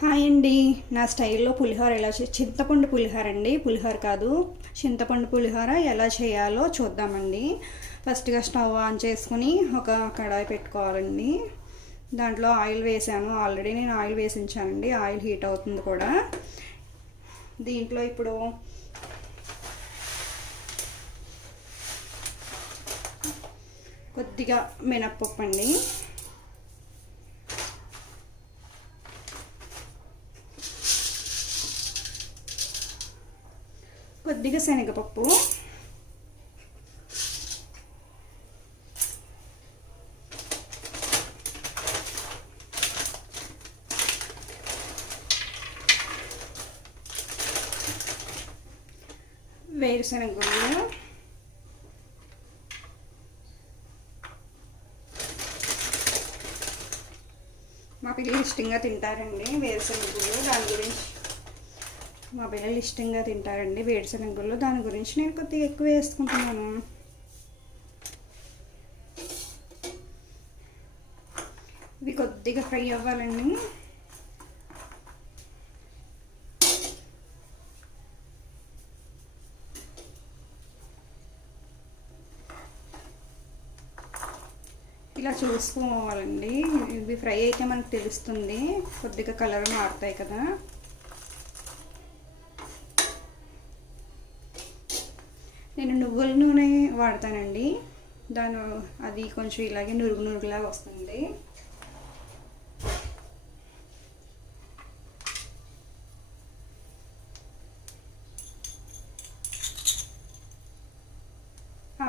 Hi అండి. నా స్టైల్లో పులిహోర ఎలా చింతపండు పులిహోర అండి, పులిహోర కాదు, చింతపండు పులిహోర ఎలా చేయాలో చూద్దామండి. ఫస్ట్గా స్టవ్ ఆన్ చేసుకుని ఒక కడాయి పెట్టుకోవాలండి. దాంట్లో ఆయిల్ వేసాను, ఆల్రెడీ నేను ఆయిల్ వేసించానండి. ఆయిల్ హీట్ అవుతుంది కూడా. దీంట్లో ఇప్పుడు కొద్దిగా మినప్పప్పు అండి, కొద్దిగా శనగపప్పు, వేరుశనగ గుళ్ళు, మా పిల్లలు ఇష్టంగా తింటారండి వేరుశనగ గుళ్ళు. దాని గురించి మా పిల్లలు ఇష్టంగా తింటారండి వేరుశనగ గుళ్ళు. దాని గురించి నేను కొద్దిగా ఎక్కువ వేసుకుంటున్నాను. ఇవి కొద్దిగా ఫ్రై అవ్వాలండి. ఇలా చూసుకోవాలండి. ఇవి ఫ్రై అయితే మనకు తెలుస్తుంది, కొద్దిగా కలర్ మారుతాయి కదా. నేను నువ్వుల నూనె వాడతానండి. అది కొంచెం ఇలాగే నురుగు నురుగులాగా వస్తుంది.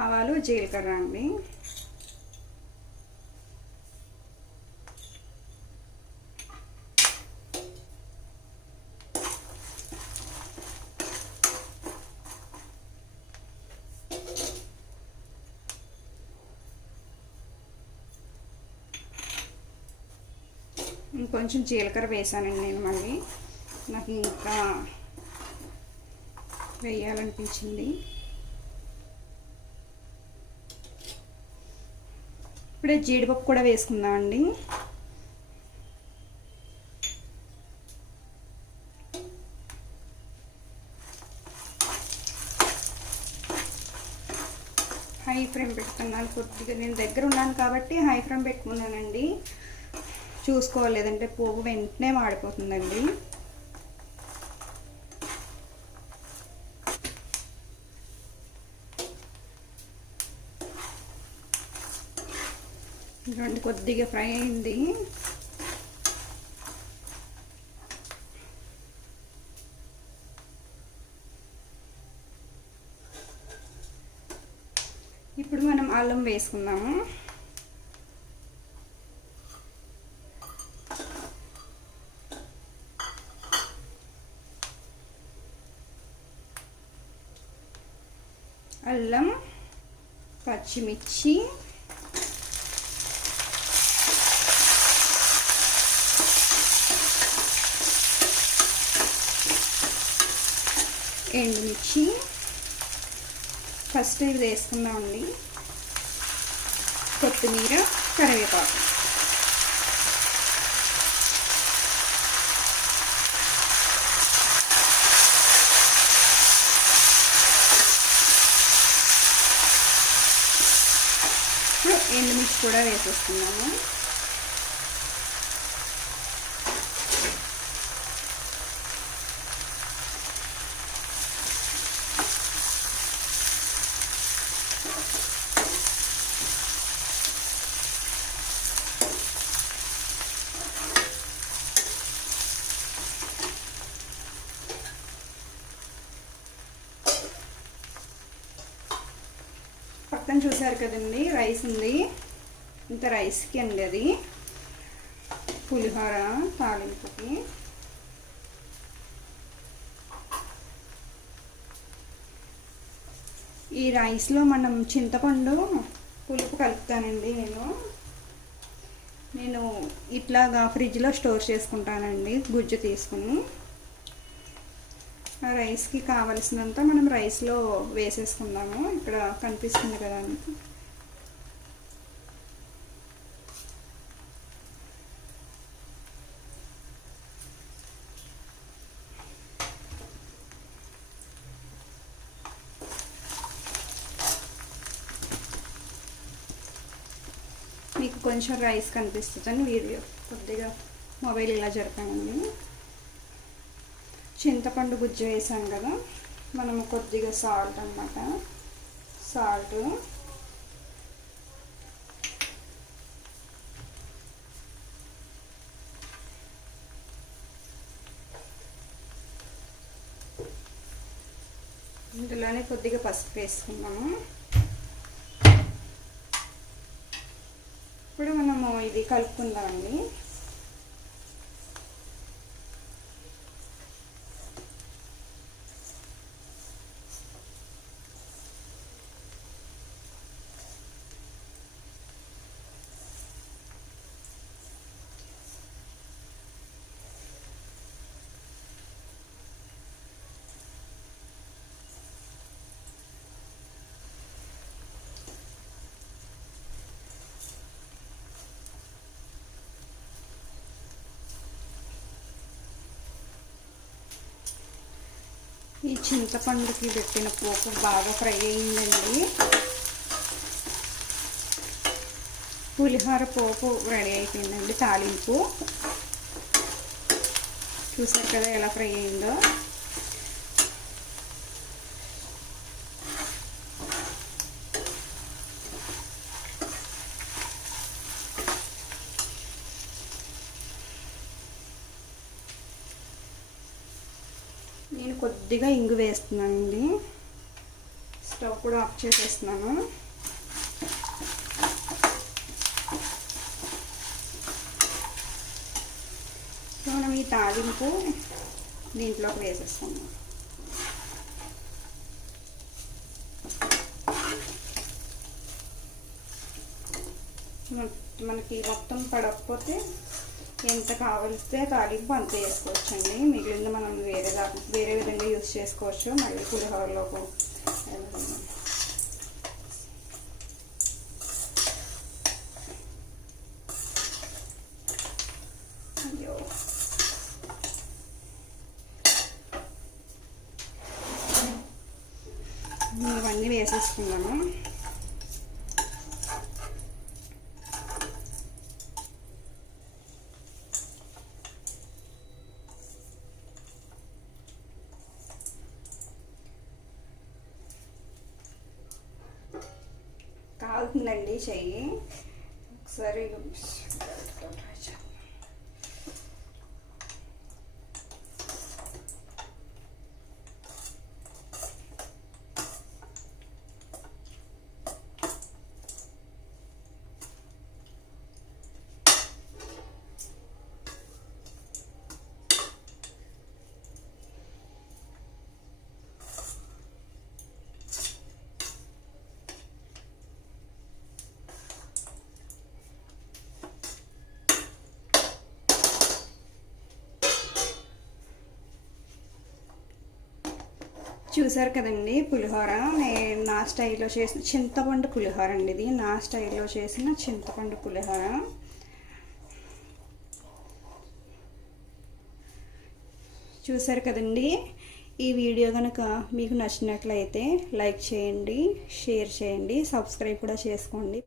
ఆవాలు, జీలకర్ర అండి. ఇంకొంచెం జీలకర్ర వేసానండి నేను. మళ్ళీ నాకు ఇంకా వేయాలనిపించింది. ఇప్పుడే జీడిపప్పు కూడా వేసుకుందామండి. హై ఫ్లేమ్ పెట్టుకున్నాను. కొద్దిగా నేను దగ్గర ఉన్నాను కాబట్టి హై ఫ్లేమ్ పెట్టుకున్నానండి. చూసుకోలేదంటే పోపు వెంటనే మాడిపోతుందండి. ఇలాంటి కొద్దిగా ఫ్రై అయింది. ఇప్పుడు మనం అల్లం వేసుకుందాము. అల్లం, పచ్చిమిర్చి, ఎండుమిర్చి ఫస్ట్ ఇది వేసుకుందామండి. కొత్తిమీర, కరివేపాకు. ఎండుమిర్చి కూడా వేసేస్తున్నాము. పక్కన చూసారు కదండి, రైస్ ఉంది. ఇంత రైస్కి అండి అది పులిహోర తాలింపుకి. ఈ రైస్లో మనం చింతపండు పులుపు కలుపుతానండి. నేను ఇట్లాగా ఫ్రిడ్జ్లో స్టోర్ చేసుకుంటానండి గుజ్జు తీసుకుని. ఆ రైస్కి కావలసినంత మనం రైస్లో వేసేసుకుందాము. ఇక్కడ కనిపిస్తుంది కదా. మీకు కొంచెం రైస్ కనిపిస్తుందని వీడియో కొద్దిగా మొబైల్ ఇలా జరిపానండి. చింతపండు గుజ్జు వేసాం కదా, మనము కొద్దిగా సాల్ట్ అన్నమాట. సాల్ట్, ఇందులోనే కొద్దిగా పసుపు వేసుకున్నాము. ఇప్పుడు మనము ఇది కలుపుకుందామండి. ఈ చింతపండుకి పెట్టిన పోపు బాగా ఫ్రై అయిందండి. పులిహోర పోపు రెడీ అయిపోయిందండి. తాలింపు చూసారు కదా ఎలా ఫ్రై అయిందో. నేను కొద్దిగా ఇంగు వేస్తున్నానండి. స్టవ్ కూడా ఆఫ్ చేసేస్తున్నాను. మనం ఈ తాలింపు దీంట్లోకి వేసేస్తున్నాం. మనకి మొత్తం పడకపోతే ఎంత కావలిస్తే తాలింపు అంత వేసుకోవచ్చండి. మిగిలింది మనం వేరే విధంగా యూజ్ చేసుకోవచ్చు. మళ్ళీ పులిహోరలోకి అయ్యో ఇవన్నీ వేసేసుకున్నాను. కాలుతుందండి చెయ్యి. ఒకసారి చూసారు కదండి పులిహోర. నేను నా స్టైల్లో చేసిన చింతపండు పులిహోర అండి ఇది. నా స్టైల్లో చేసిన చింతపండు పులిహోర. చూసారు కదండి. ఈ వీడియో కనుక మీకు నచ్చినట్లయితే లైక్ చేయండి, షేర్ చేయండి, సబ్స్క్రైబ్ కూడా చేసుకోండి.